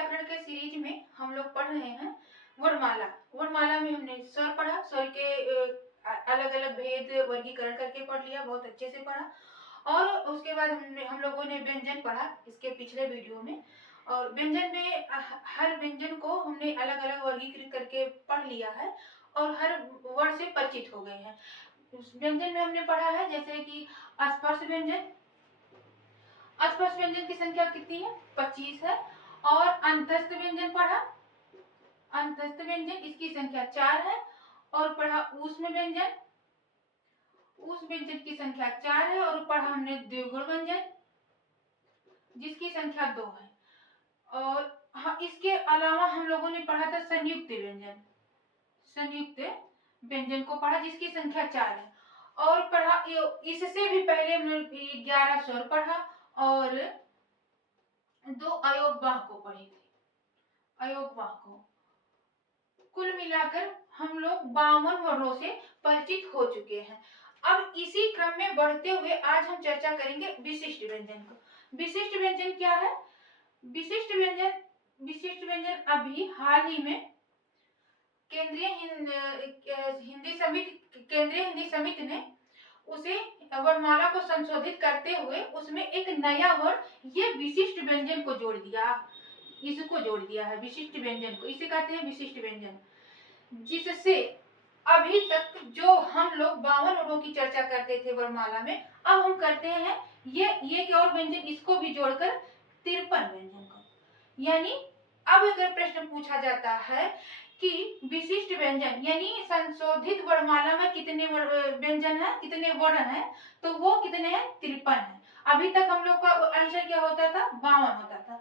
व्याकरण के सीरीज में हम लोग पढ़ रहे हैं वर्णमाला। वर्णमाला में हमने स्वर पढ़ा, स्वर के अलग अलग भेद वर्गीकरण करके पढ़ लिया, बहुत अच्छे से पढ़ा। और उसके बाद हम लोगों ने व्यंजन पढ़ा इसके पिछले वीडियो में, और व्यंजन में हर व्यंजन को हमने अलग अलग वर्गीकृत करके पढ़ लिया है और हर वर्ड से परिचित हो गए हैं। व्यंजन में हमने पढ़ा है जैसे कि स्पर्श व्यंजन। स्पर्श व्यंजन की संख्या कितनी है? 25 है। और अंतस्थ व्यंजन पढ़ा, अंतस्थ व्यंजन इसकी संख्या 4 है। और पढ़ा ऊष्म व्यंजन, ऊष्म व्यंजन की संख्या 4 है। और पढ़ा हमने द्विगुण व्यंजन जिसकी संख्या 2 है। और हाँ, इसके अलावा हम लोगों ने पढ़ा था संयुक्त व्यंजन, संयुक्त व्यंजन को पढ़ा जिसकी संख्या 4 है। और पढ़ा इससे भी पहले हमने 11 स्वर पढ़ा और 2 अयोगवाह को पढ़े थे, अयोगवाह को। कुल मिलाकर हम लोग 52 वर्णों से परिचित हो चुके हैं। अब इसी क्रम में बढ़ते हुए आज हम चर्चा करेंगे विशिष्ट व्यंजन को। विशिष्ट व्यंजन क्या है? विशिष्ट व्यंजन अभी हाल ही में केंद्रीय हिंदी समिति ने उसे वर्णमाला को संशोधित करते हुए उसमें एक नया वर्ड ये विशिष्ट व्यंजन को जोड़ दिया, इसको जोड़ दिया है विशिष्ट व्यंजन को, इसे कहते हैं विशिष्ट व्यंजन। जिससे अभी तक जो हम लोग 52 वर्णों की चर्चा करते थे वर्णमाला में, अब हम करते हैं ये एक और व्यंजन इसको भी जोड़कर 53 व्यंजन को। यानी अब अगर प्रश्न पूछा जाता है कि विशिष्ट व्यंजन यानी संशोधित वर्णमाला में कितने व्यंजन है, कितने वर्ण है, तो वो कितने हैं? 53 है। अभी तक हम लोग का आंसर क्या होता था? 52 होता था।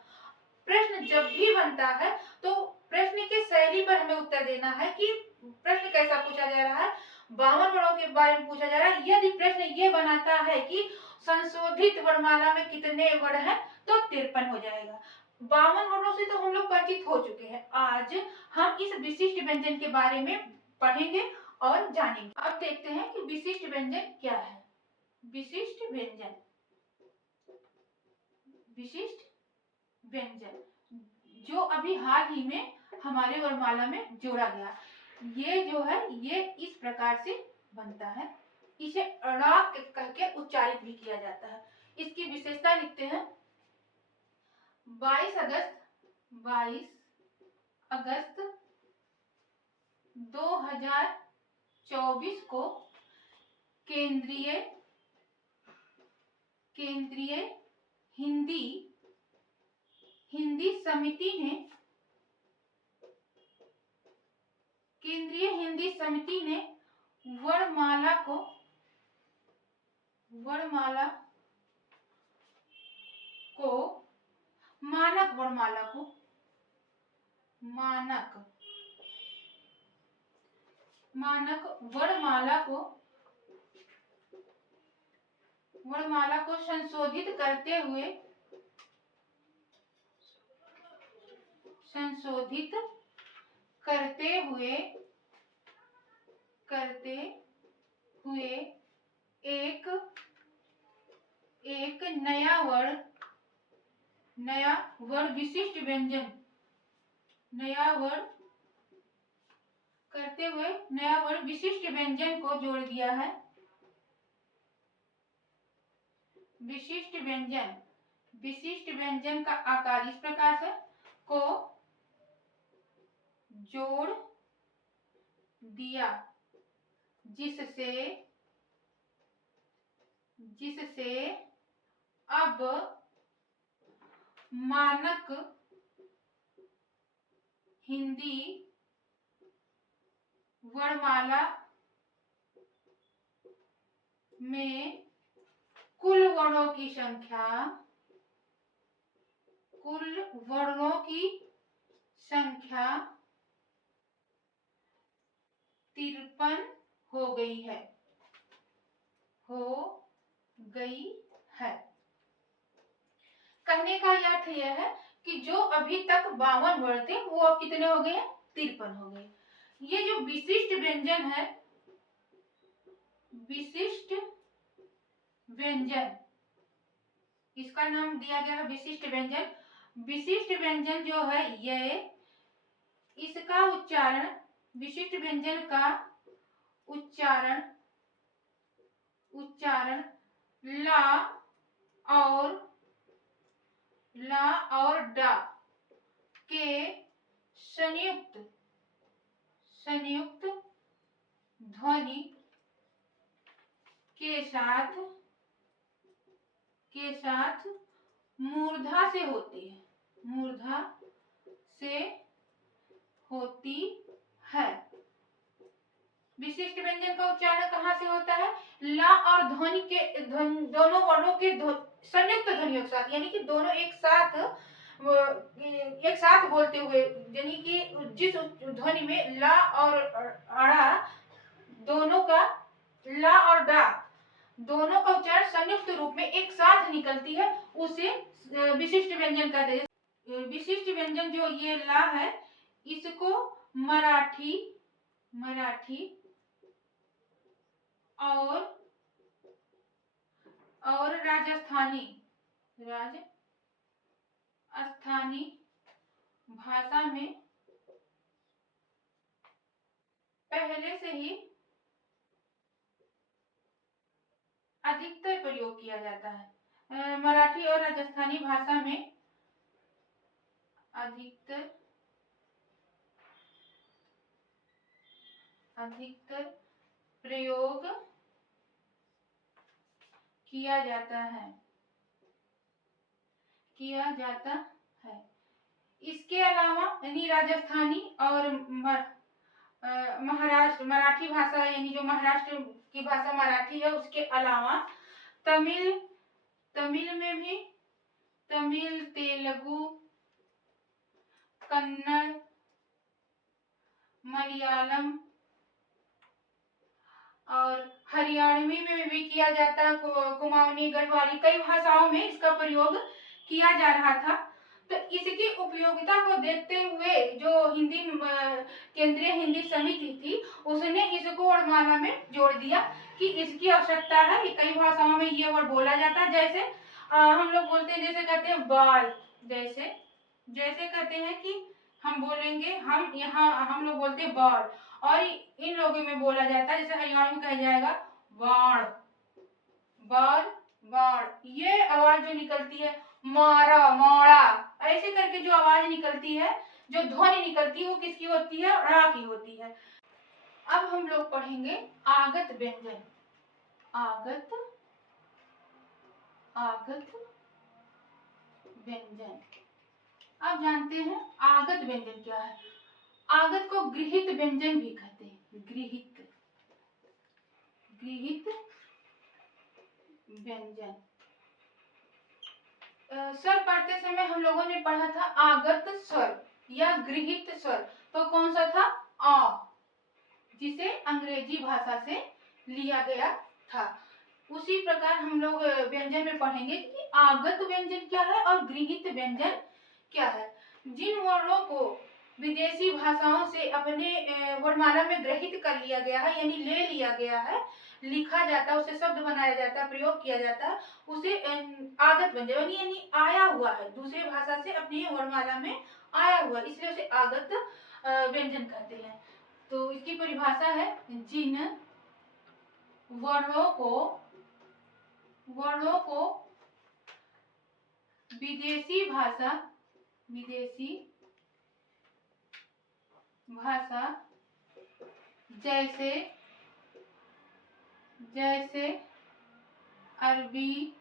प्रश्न जब भी बनता है तो प्रश्न की शैली पर हमें उत्तर देना है कि प्रश्न कैसा पूछा जा रहा है। 52 वर्णों के बारे में पूछा जा रहा है। यदि प्रश्न ये बनाता है कि संशोधित वर्णमाला में कितने वर्ण हैं, तो 53 हो जाएगा। 52 वर्णों से तो हम लोग परिचित हो चुके हैं। आज हम इस विशिष्ट व्यंजन के बारे में पढ़ेंगे और जानेंगे। अब देखते हैं कि विशिष्ट व्यंजन क्या है। विशिष्ट व्यंजन, विशिष्ट व्यंजन जो अभी हाल ही में हमारे वर्णमाला में जोड़ा गया, ये जो है ये इस प्रकार से बनता है। इसे ड़ा कह के उच्चारित भी किया जाता है। इसकी विशेषता लिखते हैं। 22 अगस्त 2024 को केंद्रीय हिंदी समिति ने वर्णमाला को मानक वर्णमाला को संशोधित करते हुए एक नया वर्ड विशिष्ट व्यंजन, विशिष्ट व्यंजन को जोड़ दिया है। विशिष्ट व्यंजन का आकार इस प्रकार से को जोड़ दिया जिससे अब मानक हिंदी वर्णमाला में कुल वर्णों की संख्या 53 हो गई है। कहने का अर्थ यह है कि जो अभी तक 52 वर्ण थे वो अब कितने हो गए? 53 हो गए। ये जो विशिष्ट व्यंजन है, विशिष्ट व्यंजन, इसका नाम दिया गया है विशिष्ट व्यंजन। विशिष्ट व्यंजन जो है ये, इसका उच्चारण, विशिष्ट व्यंजन का उच्चारण ला और डा के संयुक्त ध्वनि के साथ मूर्धा से होती है। विशिष्ट व्यंजन का उच्चारण कहाँ से होता है? ला और ध्वनि के दोनों वर्णों के संयुक्त ध्वनियों के साथ, यानी कि दोनों एक साथ बोलते हुए, यानी कि जिस ध्वनि में ला और अड़ा दोनों का, ला और डा दोनों का उच्चारण संयुक्त रूप में एक साथ निकलती है, उसे विशिष्ट व्यंजन कहते हैं। विशिष्ट व्यंजन जो ये ला है, इसको मराठी और राजस्थानी भाषा में पहले से ही अधिकतर प्रयोग किया जाता है। मराठी और राजस्थानी भाषा में अधिकतर प्रयोग किया जाता है। इसके अलावा यानी राजस्थानी और महाराष्ट्र मराठी भाषा, यानी जो महाराष्ट्र की भाषा मराठी है, उसके अलावा तमिल में भी, तमिल, तेलुगु, कन्नड़, मलयालम और हरियाणवी में भी किया जाता, कुमाऊनी, गढ़वाली, कई भाषाओं में इसका प्रयोग किया जा रहा था। तो इसकी उपयोगिता को देखते हुए जो केंद्रीय हिंदी समिति थी, उसने इसको वर्णमाला में जोड़ दिया कि इसकी आवश्यकता है। कई भाषाओं में ये वर्ड बोला जाता है, जैसे हम लोग बोलते हैं, जैसे कहते हैं बाल, जैसे कहते हैं कि हम बोलेंगे, हम लोग बोलते हैं बाल, और इन लोगों में बोला जाता है, जैसे हरियाणा में कहा जाएगा बाण, बाण। ये आवाज जो निकलती है, मारा, मारा, ऐसे करके जो आवाज निकलती है, जो ध्वनि निकलती है, वो किसकी होती है? रा की होती है। अब हम लोग पढ़ेंगे आगत व्यंजन। आगत व्यंजन। अब जानते हैं आगत व्यंजन क्या है। आगत को गृहीत व्यंजन भी कहते हैं। गृहीत व्यंजन। स्वर पढ़ते समय हम लोगों ने पढ़ा था आगत स्वर या गृहीत स्वर, तो कौन सा था? आ, जिसे अंग्रेजी भाषा से लिया गया था। उसी प्रकार हम लोग व्यंजन में पढ़ेंगे कि आगत व्यंजन क्या है और गृहीत व्यंजन क्या है। जिन वर्णों को विदेशी भाषाओं से अपने वर्णमाला में ग्रहित कर लिया गया है, यानी ले लिया गया है, लिखा जाता है, उसे शब्द बनाया जाता है, प्रयोग किया जाता है, उसे आगत व्यंजन, यानी आया हुआ है, दूसरे भाषा से अपनी वर्णमाला में आया हुआ, इसलिए उसे आगत व्यंजन कहते हैं। तो इसकी परिभाषा है, जिन वर्णों को विदेशी भाषा जैसे अरबी,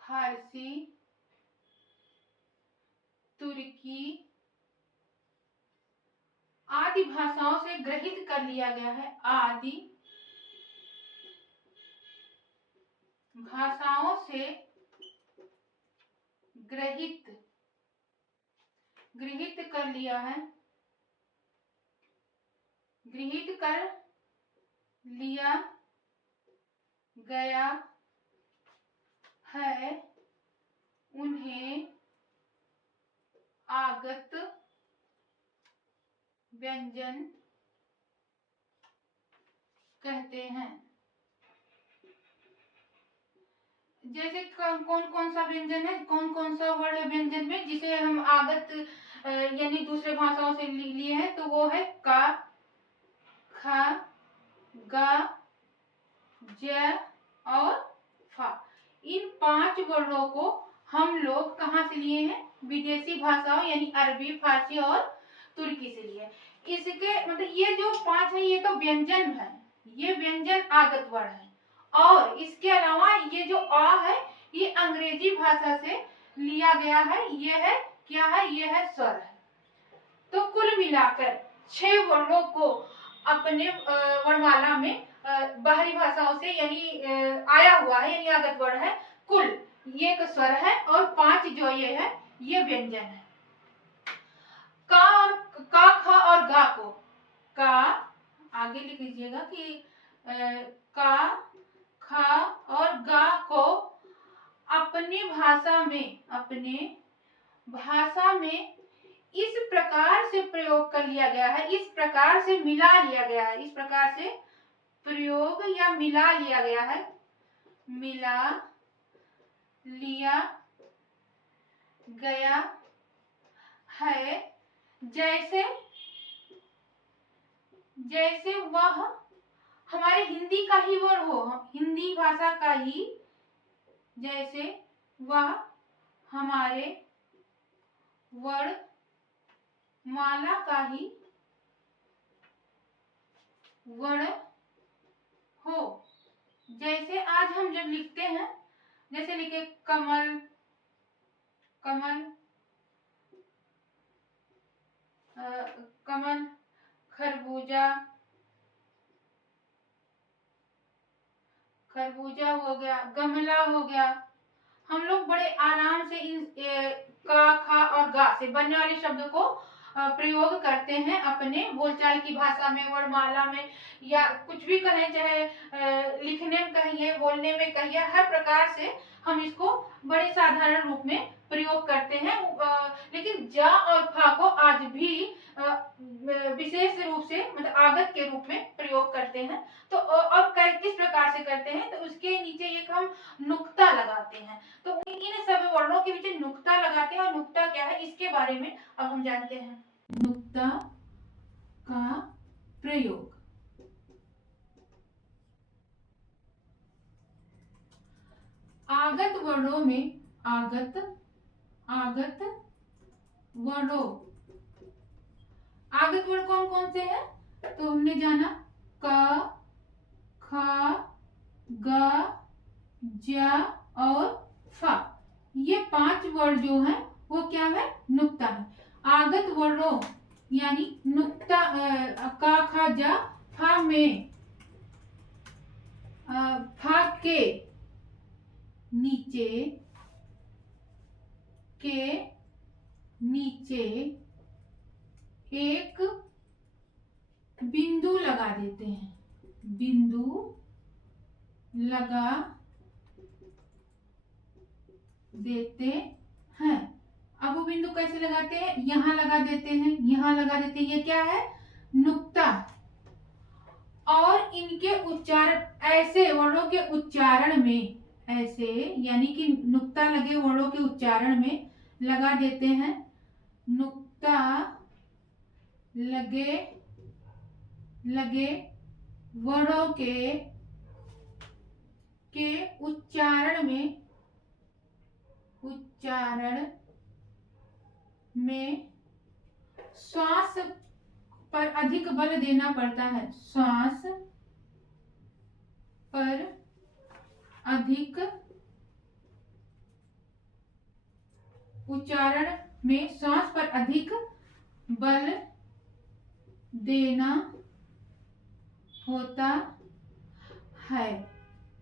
फारसी, तुर्की आदि भाषाओं से ग्रहित कर लिया गया है। आदि भाषाओं से ग्रहित कर लिया है, गृहीत कर लिया गया है, उन्हें आगत व्यंजन कहते हैं। जैसे कौन कौन सा व्यंजन है, कौन कौन सा वर्ड है व्यंजन में जिसे हम आगत यानी दूसरे भाषाओं से लिए हैं, तो वो है का, खा, गा, ज और फा। इन 5 वर्णों को हम लोग कहाँ से लिए हैं? विदेशी भाषाओं यानी अरबी, फारसी और तुर्की से लिए। इसके मतलब ये जो 5 है ये तो व्यंजन है, ये व्यंजन आगत वर्ण है। और इसके अलावा ये जो आ है ये अंग्रेजी भाषा से लिया गया है। ये है क्या है? ये है स्वर है। तो कुल मिलाकर 6 वर्णों को अपने वर्णमाला में बाहरी भाषाओं से यानी आया हुआ है, यानी आगत वर्ण है। कुल ये एक स्वर है और 5 जो ये है ये व्यंजन है। का और का, खा और गा को का आगे लिख लीजिएगा कि का, खा और गा को अपने भाषा में इस प्रकार से प्रयोग कर लिया गया है, इस प्रकार से मिला लिया गया है, इस प्रकार से प्रयोग या मिला लिया गया है, मिला लिया गया है जैसे वह हमारे हिंदी का ही वर्ण हो, हिंदी भाषा का ही, जैसे वह हमारे वर्णमाला का ही वर्ण हो। जैसे आज हम जब लिखते हैं, जैसे लिखे कमल, कमल, खरबूजा हो गया, गमला हो गया। हम लोग बड़े आराम से इन का, खा और गा से बनने वाले शब्द को प्रयोग करते हैं अपने बोलचाल की भाषा में, वर्णमाला में, या कुछ भी कहें, चाहे लिखने में कहिए, बोलने में कहिए, हर प्रकार से हम इसको बड़े साधारण रूप में प्रयोग करते हैं। लेकिन जा और फा को आज भी विशेष रूप से मतलब आगत के रूप में प्रयोग करते हैं। तो और किस प्रकार से करते हैं, तो उसके नीचे एक हम नुक्ता लगाते हैं। तो इन सब वर्णों के पीछे नुक्ता लगाते हैं, और नुक्ता क्या है इसके बारे में अब हम जानते हैं। नुक्ता का प्रयोग आगत वर्णों में, आगत वर्ण कौन कौन से हैं? तो हमने जाना क, ख, ग, ज और फा। ये 5 वर्ण जो हैं वो क्या है? नुक्ता है। आगत वर्णों यानी नुक्ता का, खा, जा, फा में फा के नीचे एक बिंदु लगा देते हैं, अब वो बिंदु कैसे लगाते हैं? यहाँ लगा देते हैं, यहाँ लगा देते हैं। ये क्या है? नुक्ता। और इनके उच्चारण, ऐसे वर्णों के उच्चारण में, ऐसे यानी कि नुक्ता लगे वर्णों के उच्चारण में लगा देते हैं। नुक्ता लगे वर्णों के उच्चारण में श्वास पर अधिक बल देना पड़ता है। श्वास पर अधिक, उच्चारण में श्वास पर अधिक बल देना होता है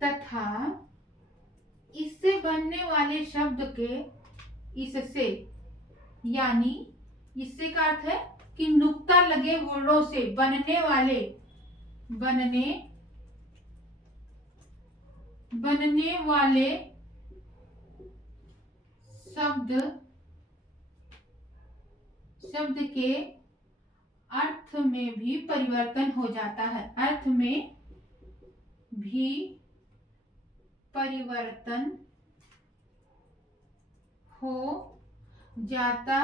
तथा इससे बनने वाले शब्द के, इससे यानी इससे का अर्थ है कि नुक्ता लगे वर्णों से बनने वाले शब्द के अर्थ में भी परिवर्तन हो जाता है। अर्थ में भी परिवर्तन हो जाता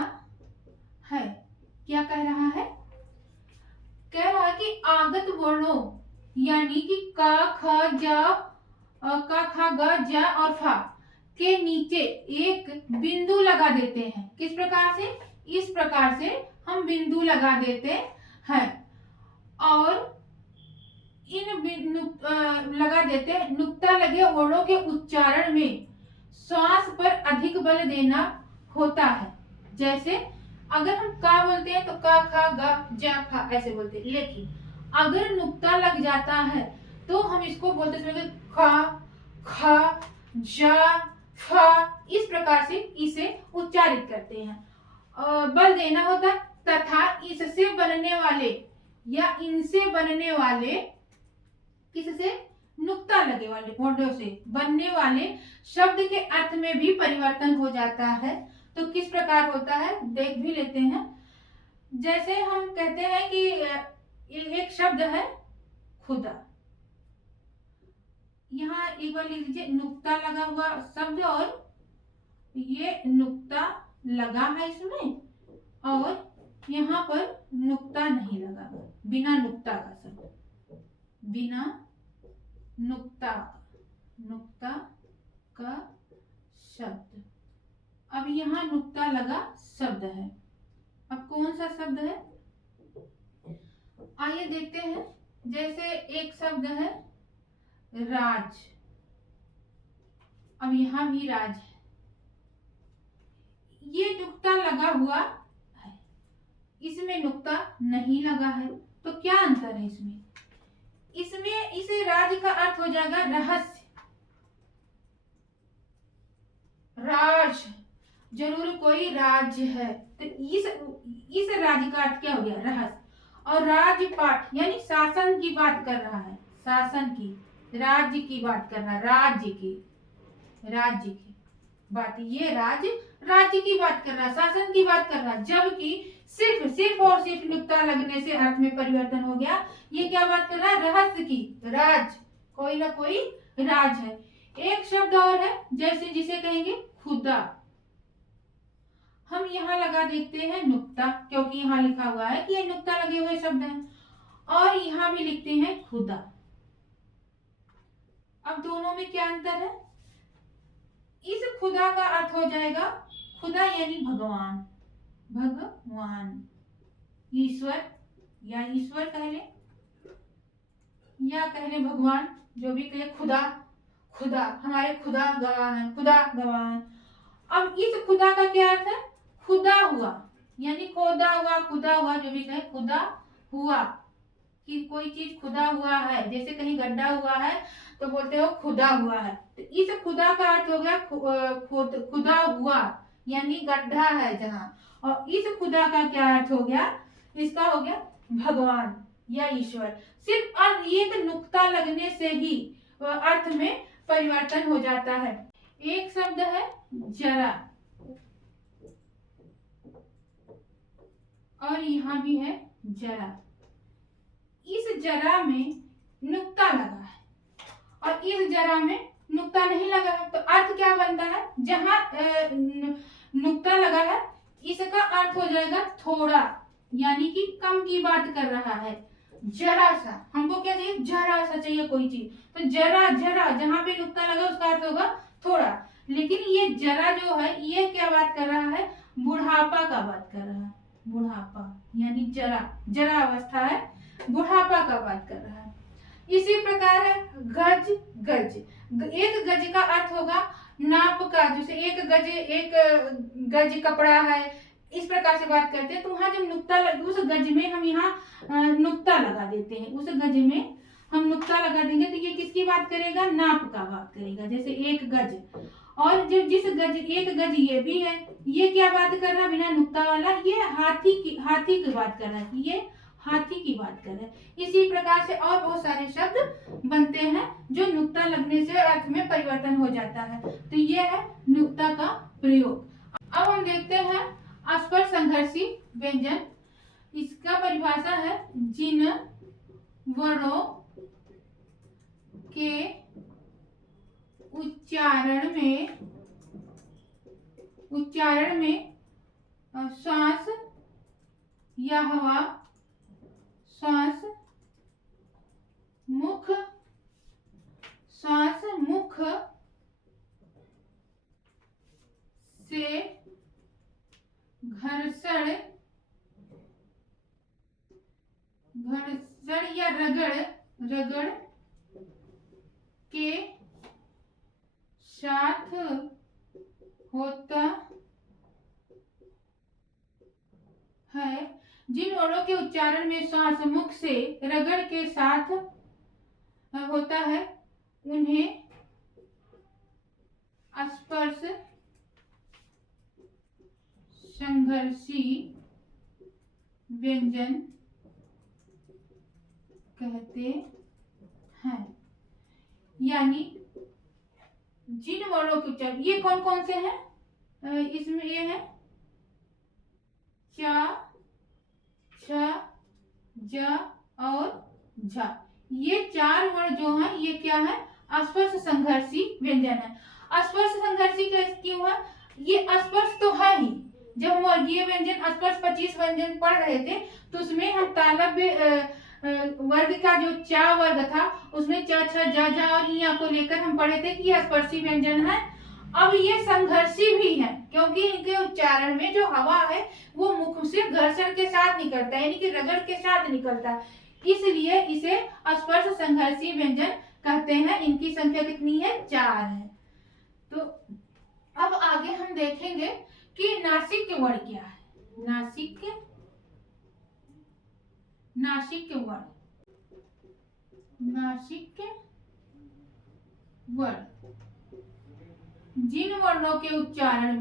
है। क्या कह रहा है? कह रहा है कि आगत वर्णों यानी कि का ख जा का खा ग जा और फा के नीचे एक बिंदु लगा देते हैं। किस प्रकार से? इस प्रकार से हम बिंदु लगा देते हैं और लगा देते हैं। नुक्ता लगे वर्णों के उच्चारण में श्वास पर अधिक बल देना होता है। जैसे अगर हम का बोलते हैं तो का खा गा जा फा ऐसे बोलते हैं, लेकिन अगर नुक्ता लग जाता है तो हम इसको बोलते समय खा खा जा फा इस प्रकार से इसे उच्चारित करते हैं। बल देना होता तथा इससे बनने वाले या इनसे बनने वाले, किससे? नुक्ता लगे वाले वर्णों से बनने वाले शब्द के अर्थ में भी परिवर्तन हो जाता है। तो किस प्रकार होता है देख भी लेते हैं। जैसे हम कहते हैं कि एक शब्द है खुदा, यहाँ एक बार लिख लीजिए नुक्ता लगा हुआ शब्द और ये नुक्ता लगा है इसमें और यहाँ पर नुक्ता नहीं लगा, बिना नुक्ता का शब्द, बिना नुक्ता नुक्ता का शब्द। अब यहाँ नुक्ता लगा शब्द है। अब कौन सा शब्द है आइए देखते हैं। जैसे एक शब्द है राज, अब यहाँ भी राज है, ये नुक्ता लगा हुआ है, इसमें नुक्ता नहीं लगा है। तो क्या अंतर है इसमें? इसमें इस राज का अर्थ हो जाएगा रहस्य, राज, जरूर कोई राज्य है। तो इस राज का अर्थ क्या हो गया? रहस्य। और राजपाट यानी शासन की बात कर रहा है, शासन की, राज्य की बात कर रहा है, राज्य की बात, ये राज्य की बात कर रहा है, शासन की बात कर रहा है। जबकि सिर्फ और सिर्फ नुक्ता लगने से अर्थ में परिवर्तन हो गया। ये क्या बात कर रहा है? रहस्य की, राज, कोई ना कोई राज है। एक शब्द और है जैसे जिसे कहेंगे खुदा। हम यहाँ लगा देखते हैं नुक्ता, क्योंकि यहाँ लिखा हुआ है कि ये नुक्ता लगे हुए शब्द हैं, और यहाँ भी लिखते हैं खुदा। अब दोनों में क्या अंतर है? इस खुदा का अर्थ हो जाएगा, खुदा यानी भगवान, भगवान, ईश्वर, या ईश्वर कह ले या कह ले भगवान, जो भी कहे, खुदा, खुदा, हमारे खुदा गवाह है, खुदा गवाह है। अब इस खुदा का क्या अर्थ है? खुदा हुआ, यानी खोदा हुआ, खुदा हुआ, जो भी कहे, खुदा हुआ, कि कोई चीज खुदा हुआ है। जैसे कहीं गड्ढा हुआ है तो बोलते हो खुदा हुआ है। तो इस खुदा का अर्थ हो गया खुदा हुआ, यानी गड्ढा है जहाँ। और इस खुदा का क्या अर्थ हो गया? इसका हो गया भगवान या ईश्वर। सिर्फ अर्थ एक नुक्ता लगने से ही अर्थ में परिवर्तन हो जाता है। एक शब्द है जरा, और यहाँ भी है जरा। इस जरा में नुक्ता लगा है और इस जरा में नुक्ता नहीं लगा है। तो अर्थ क्या बनता है? जहाँ नुक्ता लगा है इसका अर्थ हो जाएगा थोड़ा, यानी कि कम की बात कर रहा है। जरा सा, हमको क्या चाहिए? जरा सा चाहिए कोई चीज। तो जरा जहाँ पे नुक्ता लगा उसका अर्थ होगा थोड़ा। लेकिन ये जरा जो है ये क्या बात कर रहा है? बुढ़ापा का बात कर रहा है, बुढ़ापा, यानी जरा अवस्था है, बुढ़ापा का बात कर रहा है। इसी प्रकार है गज। एक गज का अर्थ होगा नाप का, जैसे एक गज कपड़ा है, इस प्रकार से बात करते हैं। तो वहां जब नुक्ता उस गज में हम यहाँ नुक्ता लगा देते हैं, उस गज में हम नुक्ता लगा देंगे तो ये किसकी बात करेगा? नाप का बात करेगा। जैसे एक गज, और जब जिस गज, एक गज ये भी है, ये क्या बात कर रहा है? बिना नुक्ता वाला, ये हाथी की बात कर रहा है, ये हाथी की बात कर रहे हैं। इसी प्रकार से और बहुत सारे शब्द बनते हैं जो नुक्ता लगने से अर्थ में परिवर्तन हो जाता है। तो ये है नुक्ता का प्रयोग। अब हम देखते हैं अस्पर संघर्षी व्यंजन। इसका परिभाषा है जिन वर्णों के उच्चारण में उच्चारण में श्वास या हवा, श्वास मुख से घर्षण या रगड़ के साथ होता है। जिन वर्णों के उच्चारण में श्वास मुख से रगड़ के साथ होता है उन्हें स्पर्श संघर्षी व्यंजन कहते हैं। यानी जिन वर्णों के उच्चारण, ये कौन कौन से हैं? इसमें ये है चा, छ, ज और झ। ये 4 वर्ण जो हैं ये क्या है? स्पर्श संघर्षी व्यंजन है। स्पर्श संघर्षी क्यों है? ये स्पर्श तो है ही। जब हम वर्गीय व्यंजन स्पर्श 25 व्यंजन पढ़ रहे थे तो उसमें हम तालव्य वर्ग का जो चा वर्ग था उसमें च, छ, ज, झ और इया को लेकर हम पढ़े थे कि यह स्पर्शी व्यंजन है। अब ये संघर्षी भी है क्योंकि इनके उच्चारण में जो हवा है वो मुख से घर्षण के साथ निकलता है, यानी कि रगड़ के साथ निकलता है, इसलिए इसे स्पर्श संघर्षी व्यंजन कहते हैं। इनकी संख्या कितनी है? 4 है। तो अब आगे हम देखेंगे कि नासिक वर्ण क्या है। नासिक वर्ण जिन वर्णों के उच्चारण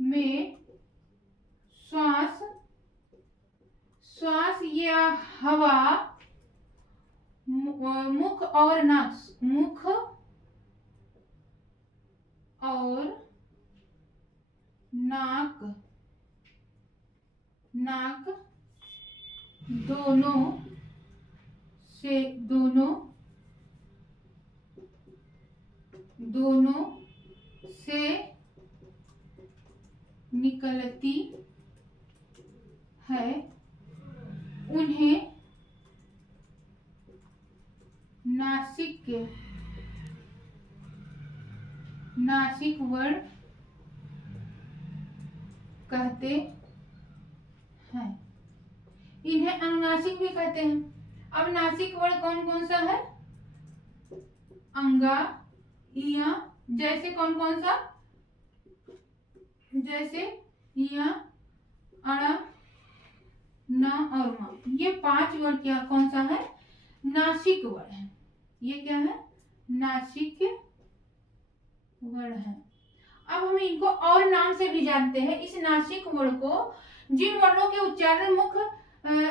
में श्वास या हवा मुख और नाक दोनों से निकलती है उन्हें नासिक वर्ण कहते हैं। इन्हें अनुनासिक भी कहते हैं। अब नासिक वर्ण कौन कौन सा है? अंगा, इया, जैसे कौन कौन सा? जैसे इया, अड़ा, न और म। ये 5 वर्ण क्या कौन सा है? नासिक वर्ण है। ये क्या है? नासिक वर्ण है। अब हम इनको और नाम से भी जानते हैं। इस नासिक वर्ण को जिन वर्णों के उच्चारण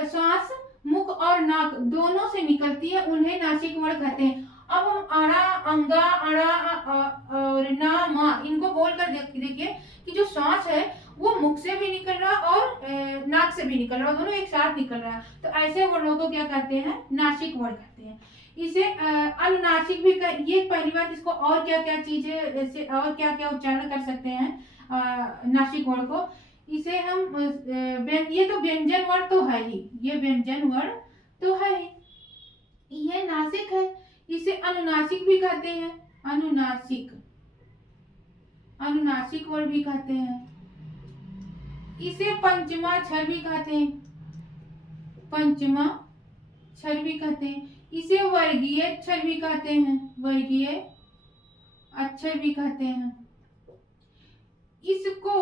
श्वास मुख और नाक दोनों से निकलती है उन्हें नासिक वर्ण कहते हैं। अब हम अड़ा, अंगा, अड़ा और ना, मा इनको बोलकर देखिए कि जो श्वास है वो मुख से भी निकल रहा है और नाक से भी निकल रहा है, दोनों एक साथ निकल रहा है। तो ऐसे वर्णों को क्या कहते हैं? नासिक वर्ण कहते हैं। इसे अनुनासिक भी ये पहली बात, इसको और क्या क्या चीजें और क्या क्या उच्चारण कर सकते हैं नासिक वर्ण को। इसे हम ये तो व्यंजन वर्ण तो है ही, ये व्यंजन वर्ण तो है ही, ये नासिक है। इसे अनुनासिक भी कहते हैं। अनुनासिक वर्ण भी कहते हैं। इसे पंचमाक्षर भी कहते हैं। पंचमाक्षर भी कहते हैं। इसे वर्गीय अक्षर भी कहते हैं। वर्गीय अक्षर भी कहते हैं। इसको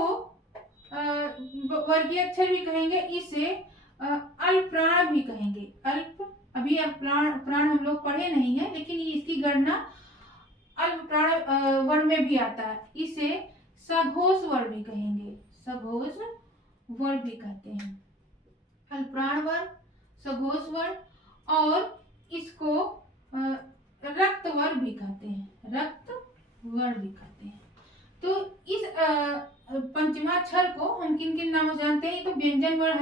वर्गीय अक्षर भी कहेंगे। इसे अल्प प्राण भी कहेंगे। अभी प्राण हम लोग पढ़े नहीं है, लेकिन इसकी गणना अल्प प्राण वर्ण में भी आता है। इसे सघोष वर्ण भी कहेंगे। सघोष वर्ण भी कहते हैं। अल्प प्राण वर्ण, सघोष वर्ण, और इसको रक्त वर्ण भी कहते हैं। रक्त वर्ण भी कहते हैं। तो इस पंचमाक्षर को हम किन किन नामों से जानते हैं? ये तो व्यंजन वर्ण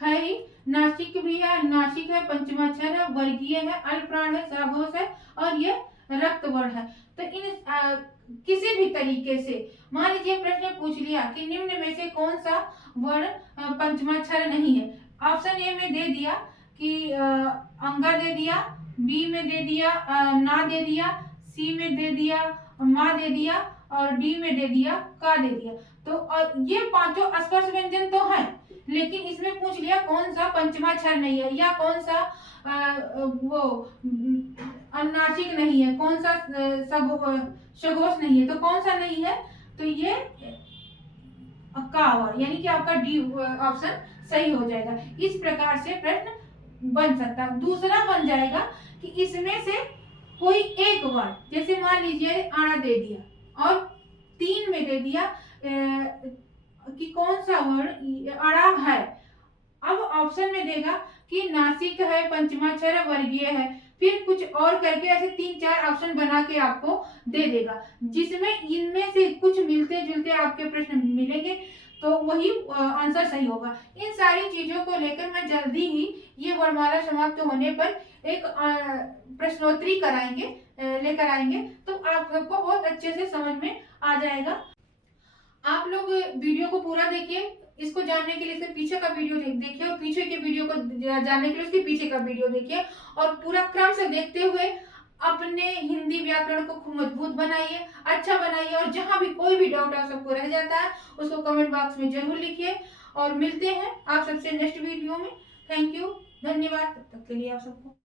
है ही, नासिक भी है, नासिक है, पंचमाक्षर है, वर्गीय है, अल्पप्राण है, सघोष है और ये रक्त वर्ण है। तो इन किसी भी तरीके से मान लीजिए प्रश्न पूछ लिया कि निम्न में से कौन सा वर्ण पंचमाक्षर नहीं है। ऑप्शन ए में दे दिया कि अंगा दे दिया, बी में दे दिया ना दे दिया, सी में दे दिया माँ दे दिया और डी में दे दिया का दे दिया। तो ये पांचों स्पर्श व्यंजन तो है, लेकिन इसमें पूछ लिया कौन सा पंचमाक्षर नहीं है या कौन सा वो अनुनासिक नहीं है, कौन सा सघोष नहीं है। तो कौन सा नहीं है, तो ये का, यानी कि आपका डी ऑप्शन सही हो जाएगा। इस प्रकार से प्रश्न बन सकता है। दूसरा बन जाएगा कि इसमें से कोई एक वर्ण, जैसे मान लीजिए आना दे दिया और 3 में दे दिया कि कौन सा वर्ण अड़ा है। अब ऑप्शन में देगा कि नासिक है, पंचमाक्षर है, वर्गीय है, फिर कुछ और करके ऐसे 3-4 ऑप्शन बना के आपको दे देगा, जिसमें इनमें से कुछ मिलते जुलते आपके प्रश्न मिलेंगे, तो वही आंसर सही होगा। इन सारी चीजों को लेकर मैं जल्दी ही ये वर्णमाला समाप्त होने पर एक प्रश्नोत्तरी लेकर आएंगे, तो आप सबको बहुत अच्छे से समझ में आ जाएगा। आप लोग वीडियो को पूरा देखिए, इसको जानने के लिए इसके पीछे का वीडियो देखिए और पीछे के वीडियो को जानने के लिए उसके पीछे का वीडियो देखिए और पूरा क्रम से देखते हुए अपने हिंदी व्याकरण को खूब मजबूत बनाइए, अच्छा बनाइए। और जहां भी कोई भी डाउट आप सबको रह जाता है उसको कमेंट बॉक्स में जरूर लिखिए और मिलते हैं आप सबसे नेक्स्ट वीडियो में। थैंक यू, धन्यवाद, तब तक के लिए आप सबको।